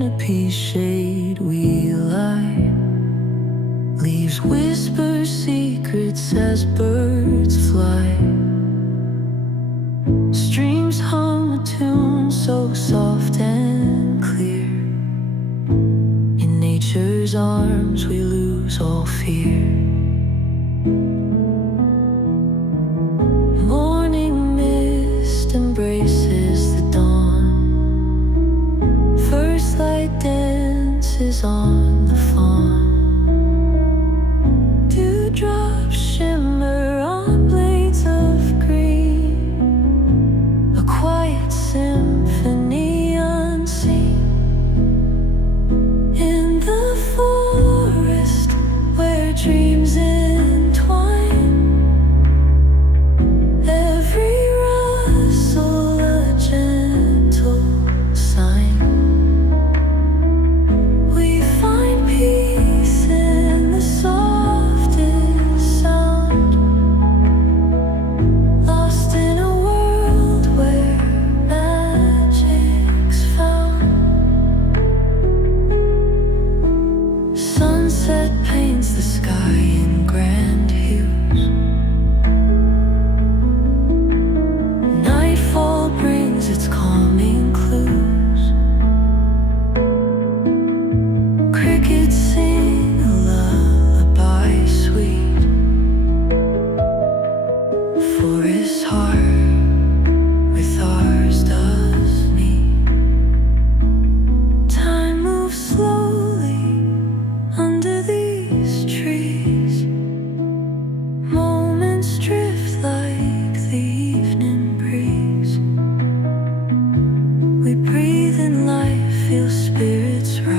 canopy shade we lie. Leaves whisper secrets as birds fly. Streams hum a tune so soft and clear. In nature's arms we lose all fear. Morning mist embraces the dawn. First light dances on the fawn. Dewdrops shimmer on blades of green. A quiet symphony unseen. In the forest where dreams entwine, every rustle a gentle sign. We find peace in the softest sound, lost in a world where magic's found. Sunset paints the sky in grand hues. Nightfall brings its calming clues. Crickets sing a lullaby sweet. Forest heart with ours does meet. Time moves slowly under these trees. Moments drift like the evening breeze. We breathe in life, feel spirits rise.